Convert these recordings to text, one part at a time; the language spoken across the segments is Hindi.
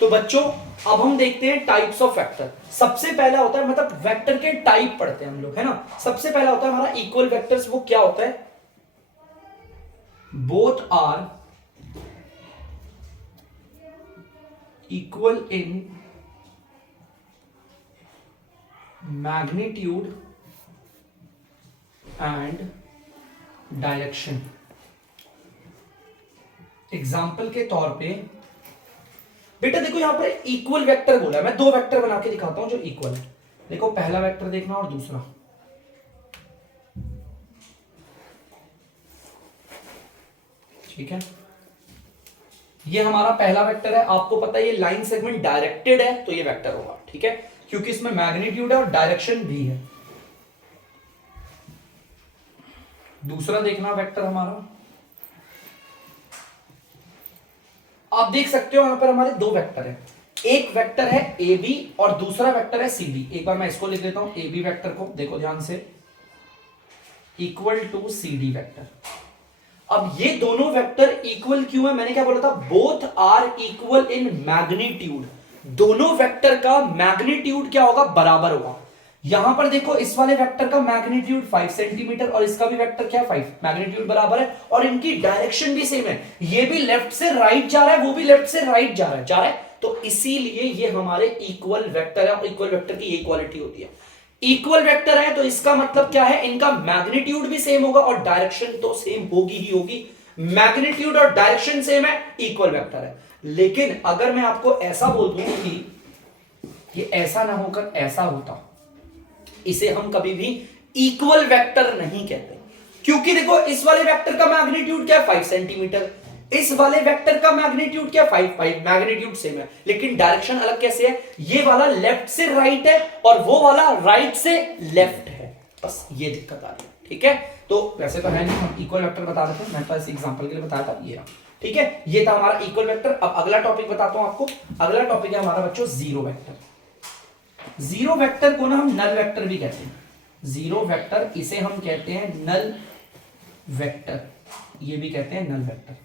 तो बच्चों अब हम देखते हैं टाइप्स ऑफ वेक्टर। सबसे पहला होता है, मतलब वेक्टर के टाइप पढ़ते हैं हम लोग, है ना। सबसे पहला होता है हमारा इक्वल वेक्टर्स। वो क्या होता है? Both are equal in magnitude and direction. Example के तौर पे बेटा देखो यहां पर इक्वल वेक्टर बोला है, मैं दो वेक्टर बना के दिखाता हूं जो इक्वल है। देखो पहला वेक्टर देखना और दूसरा। ठीक है, ये हमारा पहला वेक्टर है। आपको पता है ये लाइन सेगमेंट डायरेक्टेड है तो ये वेक्टर होगा, ठीक है, क्योंकि इसमें मैग्नीट्यूड है और डायरेक्शन भी है। दूसरा देखना वेक्टर हमारा, आप देख सकते हो यहां पर हमारे दो वेक्टर है। एक वेक्टर है ए बी और दूसरा वेक्टर है सी डी। एक बार मैं इसको लिख देता हूं, ए बी वेक्टर को देखो ध्यान से, equal to C D vector. अब ये दोनों वेक्टर इक्वल क्यों है? मैंने क्या बोला था? Both are equal in magnitude. दोनों वेक्टर का मैग्नीट्यूड क्या होगा? बराबर होगा। यहां पर देखो इस वाले वेक्टर का मैग्नीट्यूड 5 सेंटीमीटर और इसका भी वेक्टर क्या 5, मैग्नीट्यूड बराबर है और इनकी डायरेक्शन भी सेम है। ये भी लेफ्ट से राइट जा रहा है, वो भी लेफ्ट से राइट जा रहा है, तो इसीलिए ये हमारे इक्वल वेक्टर है। और इक्वल वेक्टर की ये क्वालिटी होती है, इक्वल वेक्टर है तो इसका मतलब क्या है? इनका मैग्नीट्यूड भी सेम होगा और डायरेक्शन तो सेम होगी ही होगी। मैग्नीट्यूड और डायरेक्शन सेम है, इक्वल वेक्टर है। लेकिन अगर मैं आपको ऐसा बोल दूं कि ये ऐसा ना होकर ऐसा होता, इसे हम कभी भी इक्वल वेक्टर नहीं कहते, क्योंकि देखो इस वाले वेक्टर का मैग्नीट्यूड क्या है? 5 सेंटीमीटर। इस वाले वेक्टर का मैग्नीट्यूड क्या? 5 मैग्नीट्यूड सेम है, लेकिन डायरेक्शन अलग कैसे है? ये वाला लेफ्ट से राइट है और वो वाला राइट से लेफ्ट है, बस ये दिक्कत आ रही है। ठीक है, तो वैसे तो है नहीं, हम इक्वल वेक्टर बता रहे थे, मैं तो इस एग्जांपल के लिए बताया था ये। ठीक है, ये था हमारा इक्वल वेक्टर। अब अगला टॉपिक बताता हूं आपको। अगला टॉपिक है हमारा बच्चों जीरो वेक्टर। जीरो वेक्टर को ना हम नल वेक्टर भी कहते हैं। जीरो वेक्टर, इसे हम कहते हैं नल वेक्टर, ये भी कहते हैं नल वेक्टर।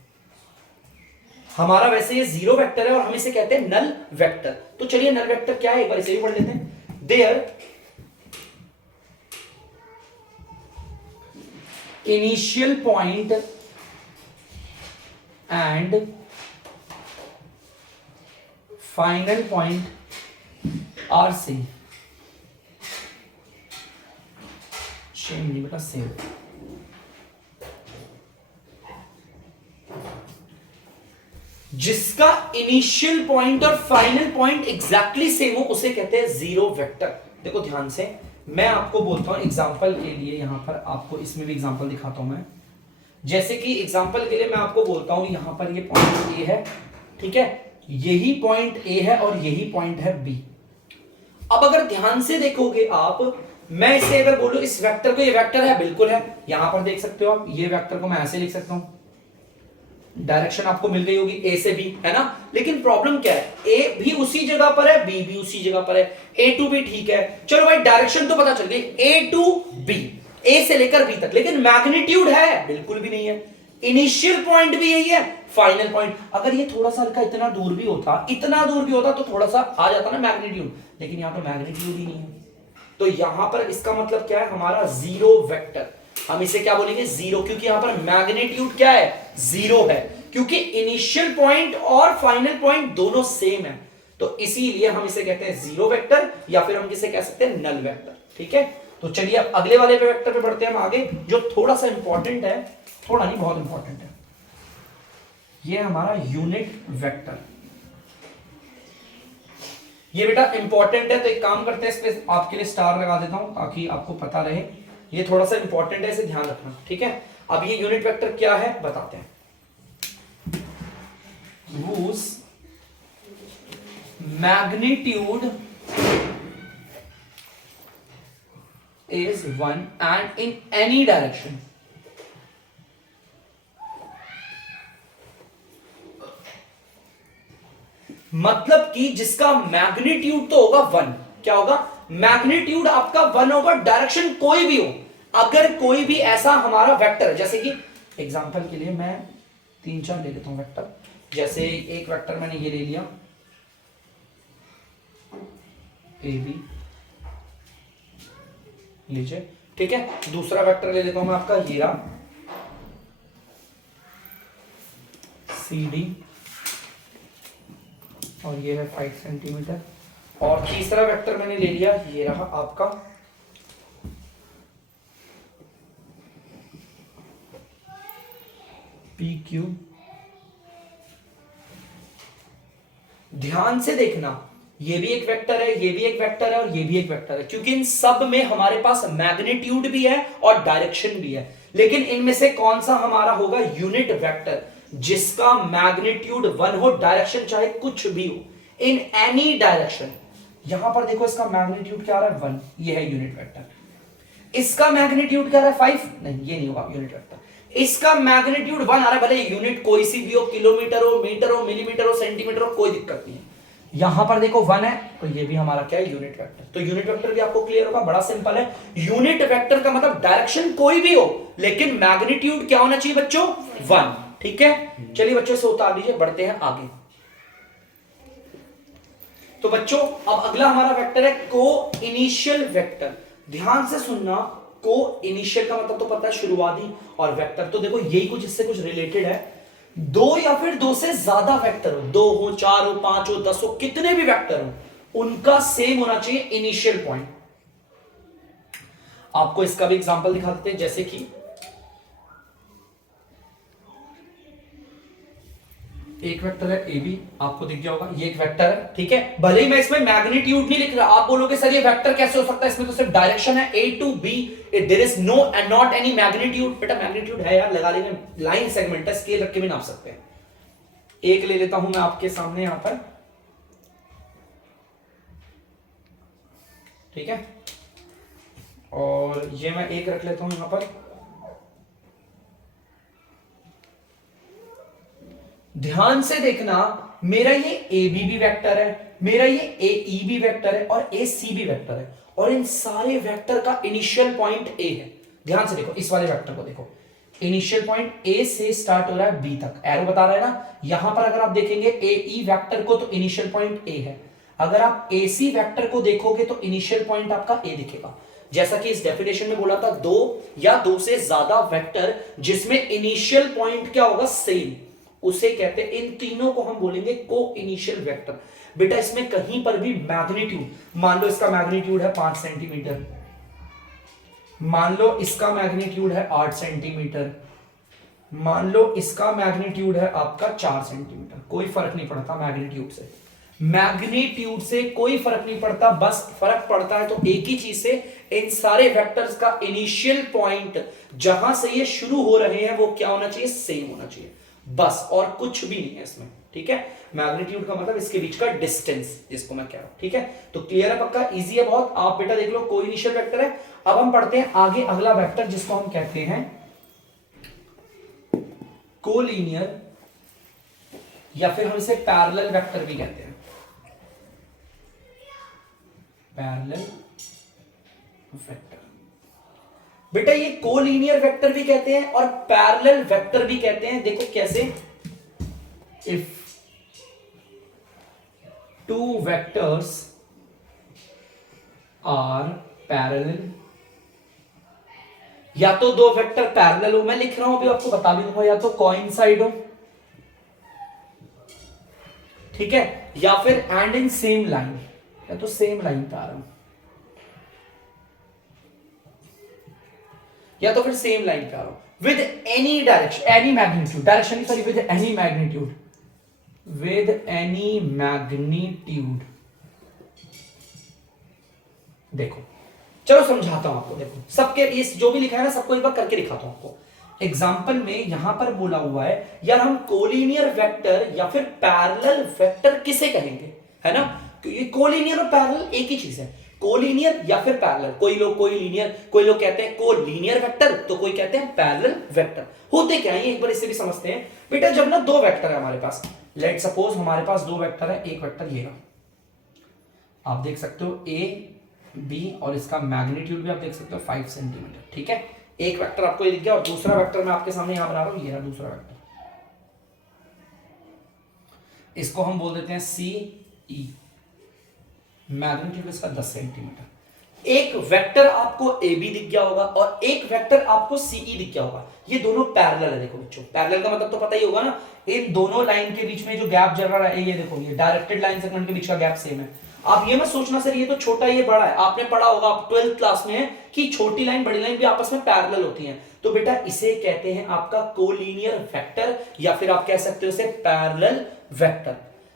हमारा वैसे ये जीरो वेक्टर है और हम इसे कहते हैं नल वेक्टर। तो चलिए नल वेक्टर क्या है एक बार इसे भी पढ़ लेते हैं। Their initial point and final point are same. Same नहीं बेटा, सेम। जिसका इनिशियल पॉइंट और फाइनल पॉइंट एग्जैक्टली सेम हो उसे कहते हैं जीरो वेक्टर। देखो ध्यान से, मैं आपको बोलता हूं एग्जांपल के लिए, यहां पर आपको इसमें भी एग्जांपल दिखाता हूं मैं। जैसे कि एग्जांपल के लिए मैं आपको बोलता हूं यहां पर ये पॉइंट ए है, ठीक है, यही पॉइंट ए है और यही पॉइंट है बी। अब अगर ध्यान से देखोगे आप, मैं इसे अगर बोलूं इस वेक्टर को, ये वेक्टर है, बिल्कुल है, यहां पर देख सकते हो आप, ये वेक्टर को मैं ऐसे लिख सकता हूं, डायरेक्शन आपको मिल गई होगी ए से बी, है ना। लेकिन प्रॉब्लम क्या है? ए भी उसी जगह पर है, बी भी उसी जगह पर है, ए टू बी, ठीक है, चलो भाई डायरेक्शन तो पता चल गई, ए टू बी, ए से लेकर बी तक, लेकिन मैग्नीट्यूड है बिल्कुल भी नहीं है। इनिशियल पॉइंट भी यही है, फाइनल पॉइंट, अगर ये थोड़ा सा हल्का इतना दूर भी होता, इतना दूर भी होता तो थोड़ा सा आ जाता ना मैग्नीट्यूड, लेकिन यहां तो मैग्नीट्यूड ही नहीं है। तो यहां पर इसका मतलब क्या है? हमारा जीरो वेक्टर। हम इसे क्या बोलेंगे? जीरो, क्योंकि यहां पर मैग्नीट्यूड क्या है? जीरो है, क्योंकि इनिशियल पॉइंट और फाइनल पॉइंट दोनों सेम है। तो इसीलिए हम इसे कहते हैं जीरो वेक्टर, या फिर हम इसे कह सकते हैं नल वेक्टर। ठीक है, तो चलिए अब अगले वाले पे वेक्टर पे बढ़ते हैं हम आगे, जो थोड़ा सा इंपॉर्टेंट है, थोड़ा नहीं बहुत इंपॉर्टेंट है। ये हमारा यूनिट वेक्टर। ये बेटा इंपॉर्टेंट है, तो एक काम करते हैं, इस पे आपके लिए स्टार लगा देता हूं ताकि आपको पता रहे। ये थोड़ा सा इंपॉर्टेंट है, इसे ध्यान रखना। ठीक है, अब ये यूनिट वेक्टर क्या है बताते हैं। whose magnitude is 1 and in any direction, मतलब कि जिसका मैग्नीट्यूड तो होगा 1, क्या होगा? मैग्नीट्यूड आपका 1 होगा, डायरेक्शन कोई भी हो। अगर कोई भी ऐसा हमारा वेक्टर है, जैसे कि एग्जांपल के लिए मैं 3-4 ले लेता हूं वेक्टर, जैसे एक वेक्टर मैंने ये ले लिया, ए बी लीजिए, ठीक है। दूसरा वेक्टर ले लेता हूं मैं आपका, ये रहा सी डी, और ये है 5 सेंटीमीटर। और तीसरा वेक्टर मैंने ले लिया, ये रहा आपका पी क्यू। ध्यान से देखना, ये भी एक वेक्टर है, ये भी एक वेक्टर है, और ये भी एक वेक्टर है, क्योंकि इन सब में हमारे पास मैग्नीट्यूड भी है और डायरेक्शन भी है। लेकिन इनमें से कौन सा हमारा होगा यूनिट वेक्टर, जिसका मैग्नीट्यूड 1 हो, डायरेक्शन चाहे कुछ भी हो, इन एनी डायरेक्शन। यहां पर देखो, इसका मैग्नीट्यूड क्या आ रहा है 1, ये है यूनिट वेक्टर। इसका मैग्नीट्यूड क्या आ रहा है 5, नहीं ये नहीं होगा यूनिट वेक्टर। इसका मैग्नीट्यूड 1 आ रहा है, भले यूनिट कोई सी भी हो, किलोमीटर हो, मीटर हो, मिलीमीटर हो, सेंटीमीटर हो, कोई दिक्कत नहीं है। यहां पर देखो 1 है, तो ये भी हमारा क्या है यूनिट वेक्टर। तो यूनिट वेक्टर भी आपको क्लियर होगा, बड़ा सिंपल है। यूनिट वेक्टर का मतलब डायरेक्शन कोई भी हो, लेकिन मैग्नीट्यूड क्या होना चाहिए बच्चों 1, ठीक है। चलिए बच्चों से उतार लीजिए, बढ़ते हैं आगे। तो बच्चों अब अगला हमारा वेक्टर है को इनिशियल वेक्टर। ध्यान से सुनना, को इनिशियल का मतलब तो पता है शुरुआती, और वेक्टर तो देखो यही कुछ इससे कुछ रिलेटेड है। दो या फिर दो से ज्यादा वेक्टर हो, 2 हो, 4 हो, 5 हो, 10 हो, कितने भी वेक्टर हो, उनका सेम होना चाहिए इनिशियल पॉइंट। आपको इसका भी एग्जांपल दिखा देते हैं, जैसे कि एक वेक्टर है ए बी, आपको दिख गया होगा, ये एक वेक्टर है, ठीक है। भले ही मैं इसमें मैग्नीट्यूड नहीं लिख रहा, आप बोलोगे सर ये वेक्टर कैसे हो सकता है, इसमें तो सिर्फ डायरेक्शन है A to B, there is no end not any magnitude. बेटा मैग्नीट्यूड है यार, लगा लेंगे, लाइन सेगमेंट है, स्केल रख के भी नाप सकते हैं। एक ले लेता हूं मैं आपके सामने यहां पर, ठीक है, और ये मैं एक रख लेता हूं यहां पर। ध्यान से देखना, मेरा ये ए बी भी वेक्टर है, मेरा ये ए ई भी वेक्टर है, और ए सी भी वेक्टर है, और इन सारे वेक्टर का इनिशियल पॉइंट ए है। ध्यान से देखो, इस वाले वेक्टर को देखो, इनिशियल पॉइंट ए से स्टार्ट हो रहा है बी तक, एरो बता रहा है ना। यहां पर अगर आप देखेंगे ए ई वेक्टर को, तो इनिशियल पॉइंट ए है। अगर आप ए सी वेक्टर को देखोगे तो इनिशियल पॉइंट आपका ए दिखेगा। जैसा कि इस डेफिनेशन में बोला था, दो या दो से ज्यादा वेक्टर जिसमें इनिशियल पॉइंट क्या होगा सेम, उसे कहते हैं, इन तीनों को हम बोलेंगे को इनिशियल वेक्टर। बेटा इसमें कहीं पर भी मैग्नीट्यूड, मान लो इसका मैग्नीट्यूड है 5 सेंटीमीटर, मान लो इसका मैग्नीट्यूड है 8 सेंटीमीटर, मान लो इसका मैग्नीट्यूड है आपका 4 सेंटीमीटर, कोई फर्क नहीं पड़ता मैग्नीट्यूड से। मैग्नीट्यूड से कोई फर्क नहीं पड़ता, बस फर्क पड़ता है तो एक ही चीज से, इन सारे वेक्टर्स का इनिशियल पॉइंट जहां से ये शुरू हो रहे हैं वो क्या होना चाहिए, सेम होना चाहिए, बस, और कुछ भी नहीं है इसमें, ठीक है। मैग्नीट्यूड का मतलब इसके बीच का डिस्टेंस, जिसको मैं कह रहा हूं, ठीक है। तो क्लियर है, पक्का इजी है बहुत। आप बेटा देख लो, कोई इनिशियल वेक्टर है। अब हम पढ़ते हैं आगे अगला वेक्टर, जिसको हम कहते हैं कोलिनियर, या फिर हम इसे पैरेलल वेक्टर भी कहते हैं। पैरेलल वेक्टर, बेटा ये कोलिनियर वेक्टर भी कहते हैं और पैरेलल वेक्टर भी कहते हैं। देखो कैसे, if two vectors are parallel, या तो दो वेक्टर पैरेलल हो, मैं लिख रहा हूं अभी आपको बता भी दूंगा, या तो कोइंसाइड हो, ठीक है, या फिर एंड इन सेम लाइन, या तो सेम लाइन पे आ रहा हूं, या तो फिर सेम लाइन पे आ रहा हूं, with any direction, any magnitude, direction sorry, with any magnitude, with any magnitude. देखो चलो समझाता हूं आपको, देखो सबके इस जो भी लिखा है ना, सबको एक बार करके दिखाता हूं आपको। एग्जाम्पल में यहां पर बोला हुआ है, यार हम कोलिनियर वेक्टर या फिर पैरेलल वेक्टर किसे कहेंगे, है ना। ये कोलिनियर और पैरेलल एक ही चीज है, कोलिनियर या फिर पैरेलल। कोई लोग कोई लीनियर, कोई लोग कहते हैं कोलिनियर वेक्टर, तो कोई कहते हैं पैरेलल वेक्टर। होते क्या है, एक बार इसे भी समझते हैं। बेटा जब ना दो वेक्टर है हमारे पास, लेट सपोज हमारे पास दो वेक्टर है, एक वेक्टर ये रहा, आप देख सकते हो ए बी, और इसका मैग्नीट्यूड भी आप देख सकते हो 5 सेंटीमीटर, ठीक है। एक वेक्टर आपको ये दिख गया, और दूसरा वेक्टर मैं आपके सामने यहां बना रहा हूं, ये रहा दूसरा वेक्टर, इसको हम बोल देते हैं सी ई। मैग्नीट्यूड इसका 10 सेंटीमीटर। एक वेक्टर आपको ए बी दिख गया होगा और एक वेक्टर आपको सीई दिख गया होगा, ये दोनों पैरेलल है। देखो बच्चों, पैरेलल का मतलब तो पता ही होगा ना, इन दोनों लाइन के बीच में जो गैप चल रहा है, ये देखो, ये डायरेक्टेड लाइन सेगमेंट के बीच का गैप सेम है। आप ये मत सोचना सर ये तो छोटा ये बड़ा है, आपने पढ़ा होगा आप 12th क्लास में है कि छोटी लाइन बड़ी लाइन भी आपस में पैरेलल होती हैं। तो बेटा इसे कहते हैं आपका कोलिनियर वेक्टर, या फिर आप कह सकते हो इसे पैरेलल वेक्टर।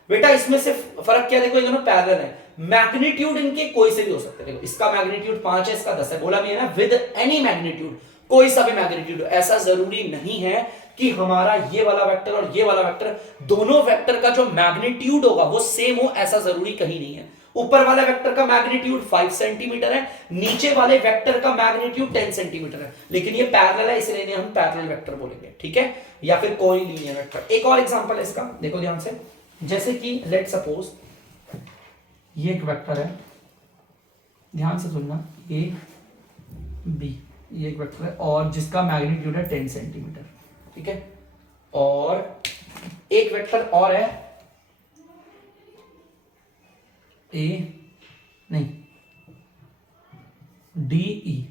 बेटा इसमें से फर्क क्या, देखो ये दोनों पैरेलल है, मैग्नीट्यूड इनके कोई से भी हो सकते हैं। देखो इसका मैग्नीट्यूड 5 है, इसका 10 है, बोला भी है ना, विद एनी मैग्नीट्यूड, कोई सा भी मैग्नीट्यूड। ऐसा जरूरी नहीं है कि हमारा ये वाला वेक्टर और ये वाला वेक्टर, दोनों वेक्टर का जो मैग्नीट्यूड होगा वो सेम हो, ऐसा जरूरी कहीं नहीं है। ऊपर वाले वेक्टर का मैग्नीट्यूड 5 सेंटीमीटर है, नीचे वाले वेक्टर का मैग्नीट्यूड 10 सेंटीमीटर है, लेकिन ये पैरेलल है इसलिए हम पैरेलल वेक्टर बोलेंगे, ठीक है, या फिर कोई लीनियर वेक्टर। एक और एग्जांपल है इसका, देखो ध्यान से, जैसे कि लेट सपोज ये एक वेक्टर है, ध्यान से सुनना, ए बी, ये एक वेक्टर है और जिसका मैग्नीट्यूड है 10 सेंटीमीटर, ठीक है, और एक वेक्टर और है ए नहीं डी ई,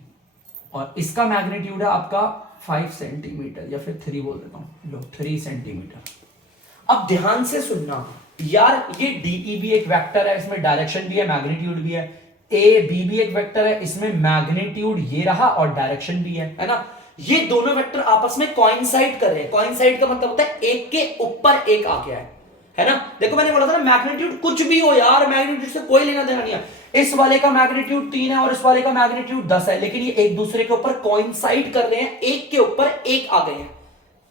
और इसका मैग्नीट्यूड है आपका 5 सेंटीमीटर, या फिर 3 बोल देता हूं, लो 3 सेंटीमीटर। अब ध्यान से सुनना यार, ये डीई भी एक वेक्टर है, इसमें डायरेक्शन भी है, मैग्नीट्यूड भी है, ए बी भी एक वेक्टर है, इसमें मैग्नीट्यूड ये रहा और डायरेक्शन भी है ना। ये दोनों वेक्टर आपस में कोइंसाइड कर रहे हैं। कोइंसाइड का मतलब होता है एक के ऊपर एक आ गया है ना। देखो मैंने बोला था ना, मैग्नीट्यूड कुछ भी हो यार, मैग्नीट्यूड से कोई लेना देना नहीं है। इस वाले का मैग्नीट्यूड 3 है और इस वाले का मैग्नीट्यूड 10 है, लेकिन ये एक दूसरे के ऊपर कोइंसाइड कर रहे हैं, एक के ऊपर एक आ गए हैं,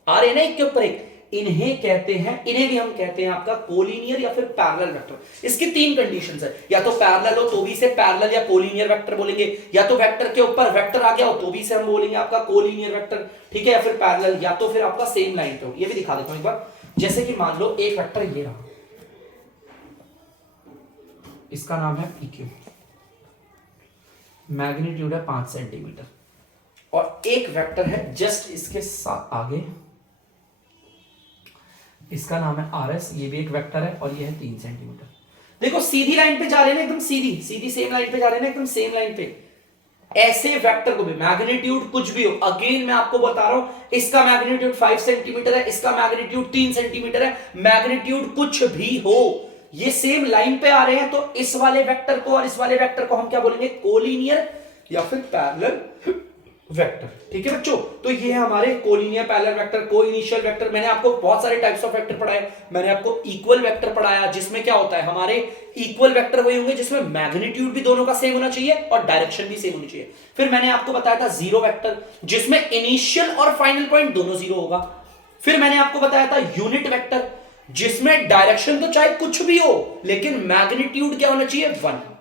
आ रहे हैं ना एक के ऊपर एक। इन्हें कहते हैं, इन्हें भी हम कहते हैं आपका कोलिनियर या फिर पैरेलल वेक्टर। इसकी 3 कंडीशंस है, या तो पैरेलल हो तो भी इसे पैरेलल या कोलिनियर वेक्टर बोलेंगे, या तो वेक्टर के ऊपर वेक्टर आ गया हो तो भी इसे हम बोलेंगे आपका कोलिनियर वेक्टर, ठीक है, या फिर पैरेलल, या तो फिर आपका सेम लाइन पे हो। ये भी दिखा देता हूं एक बार, जैसे कि मान लो एक वेक्टर ये रहा, इसका नाम है PQ, मैग्नीट्यूड है 5 सेंटीमीटर, और एक वेक्टर है जस्ट इसके साथ आगे, इसका नाम है RS, ये भी एक वेक्टर है और ये है 3 सेंटीमीटर। देखो सीधी लाइन पे जा रहे हैं ना, एकदम सीधी सीधी सेम लाइन पे जा रहे हैं ना, एकदम सेम लाइन पे। ऐसे वेक्टर को भी मैग्नीट्यूड कुछ भी हो, अगेन मैं आपको बता रहा हूं, इसका मैग्नीट्यूड 5 सेंटीमीटर है, इसका मैग्नीट्यूड 3 सेंटीमीटर है, मैग्नीट्यूड कुछ भी हो, ये सेम लाइन पे आ रहे हैं, तो इस वाले वेक्टर को और इस वाले वेक्टर को हम क्या बोलेंगे, कोलिनियर या फिर पैरेलल वेक्टर, ठीक है बच्चों। तो ये है हमारे कोलिनियर पैरेलल वेक्टर, को इनिशियल वेक्टर। मैंने आपको बहुत सारे टाइप्स ऑफ वेक्टर पढ़ाए, मैंने आपको इक्वल वेक्टर पढ़ाया, जिसमें क्या होता है, हमारे इक्वल वेक्टर वही होंगे जिसमें मैग्नीट्यूड भी दोनों का सेम होना चाहिए और डायरेक्शन भी सेम होनी चाहिए। फिर मैंने आपको बताया था जीरो वेक्टर, जिसमें इनिशियल और फाइनल पॉइंट दोनों जीरो होगा। फिर मैंने आपको बताया था यूनिट वेक्टर, जिसमें डायरेक्शन तो चाहे कुछ भी हो लेकिन मैग्नीट्यूड क्या होना चाहिए, 1।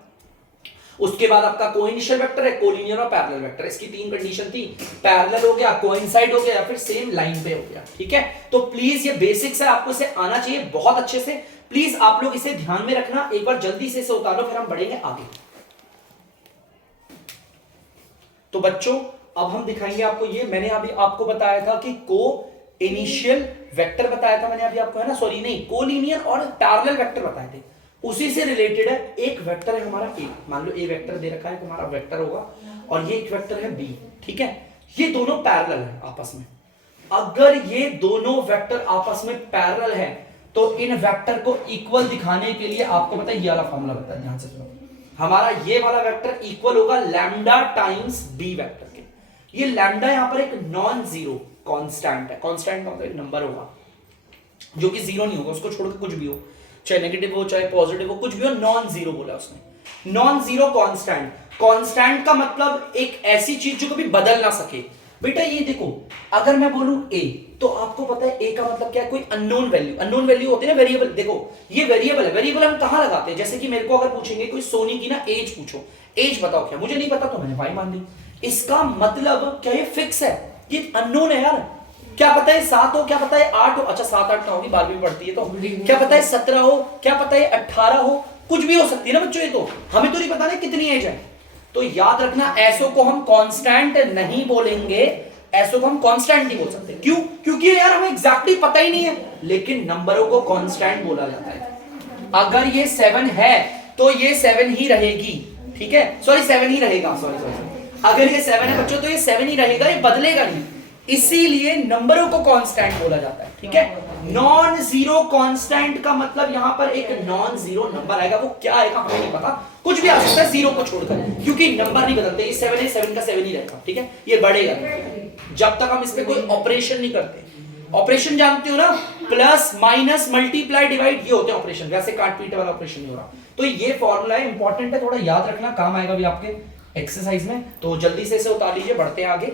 उसके बाद आपका कोइनिशियल वेक्टर है, कोलिनियर और पैरेलल वेक्टर। इसकी 3 कंडीशन थी, पैरेलल हो गया, कोइंसाइड हो गया, या फिर सेम लाइन पे हो गया, ठीक है। तो प्लीज ये बेसिक्स है, आपको इसे आना चाहिए बहुत अच्छे से, प्लीज आप लोग इसे ध्यान में रखना। एक बार जल्दी से इसे उतारो, फिर हम बढ़ेंगे आगे। तो बच्चों अब हम दिखाएंगे आपको, ये मैंने अभी आपको बताया था कि को इनिशियल वेक्टर बताया था मैंने अभी आपको, है ना, सॉरी नहीं, कोलिनियर और पैरेलल वेक्टर बताए थे, उसी से रिलेटेड है। एक वेक्टर है हमारा ए, मान लो ए वेक्टर दे रखा है, तुम्हारा वेक्टर होगा, और ये एक वेक्टर है बी, ठीक है। ये दोनों पैरेलल है आपस में। अगर ये दोनों वेक्टर आपस में पैरेलल है तो इन वेक्टर को इक्वल दिखाने के लिए आपको पता है ये वाला फॉर्मूला बताया, ध्यान से सुनो। हमारा ये वाला वेक्टर इक्वल होगा लैम्डा टाइम्स बी वेक्टर के। ये लैम्डा यहां पर एक नॉन जीरो कांस्टेंट है, कांस्टेंट का मतलब एक नंबर होगा जो कि जीरो नहीं होगा, उसको छोड़कर कुछ भी हो, चाहे नेगेटिव हो चाहे पॉजिटिव हो, कुछ भी हो, नॉन जीरो बोला उसने, नॉन जीरो कांस्टेंट। कांस्टेंट का मतलब एक ऐसी चीज जो कभी बदल ना सके। बेटा ये देखो, अगर मैं बोलूं ए, तो आपको पता है ए का मतलब क्या है, कोई अननोन वैल्यू। अननोन वैल्यू होती है ना वेरिएबल, देखो ये वेरिएबल है, वेरिएबल हम कहां लगाते हैं, जैसे कि मेरे को अगर पूछेंगे कोई सोनी की ना एज पूछो, एज बताओ क्या, मुझे नहीं पता तो मैंने वाई मान ली, इसका मतलब क्या ये फिक्स है, ये अननोन है यार। क्या पता है 7 हो, क्या पता है 8 हो, अच्छा 7-8 का होगी, 12वीं पढ़ती है तो, क्या पता है 17 हो, क्या पता है 18 हो, कुछ भी हो सकती है ना बच्चों, ये तो हमें तो नहीं पता ना कितनी एज है। तो याद रखना, ऐसो को हम कांस्टेंट नहीं बोलेंगे, ऐसो को हम कांस्टेंट नहीं बोल सकते। क्यों? क्योंकि यार हमें एग्जैक्टली पता ही नहीं है, लेकिन नंबरों को कांस्टेंट बोला जाता है। अगर ये 7 है तो ये 7 ही रहेगी, ठीक है, सॉरी 7 ही रहेगा, सॉरी अगर ये 7 है बच्चों तो ये 7 ही रहेगा, ये बदलेगा नहीं, इसीलिए नंबरों को कांस्टेंट बोला जाता है, ठीक है। नॉन जीरो कांस्टेंट का मतलब यहां पर एक नॉन जीरो नंबर आएगा, वो क्या आएगा हमें नहीं पता, कुछ भी आ सकता है जीरो को छोड़कर, क्योंकि नंबर नहीं बदलते, ये 7 है, 7 का 7 ही रहेगा, ठीक है, ये बढ़ेगा जब तक हम इस पे कोई ऑपरेशन नहीं करते। ऑपरेशन जानते हो ना, प्लस माइनस मल्टीप्लाई डिवाइड, ये होते हैं ऑपरेशन, वैसे काट पीट वाला ऑपरेशन नहीं हो रहा। तो ये फॉर्मूला है, इंपॉर्टेंट है, थोड़ा याद रखना, काम आएगा भी आपके एक्सरसाइज में। तो जल्दी से इसे उतार लीजिए, बढ़ते हैं आगे।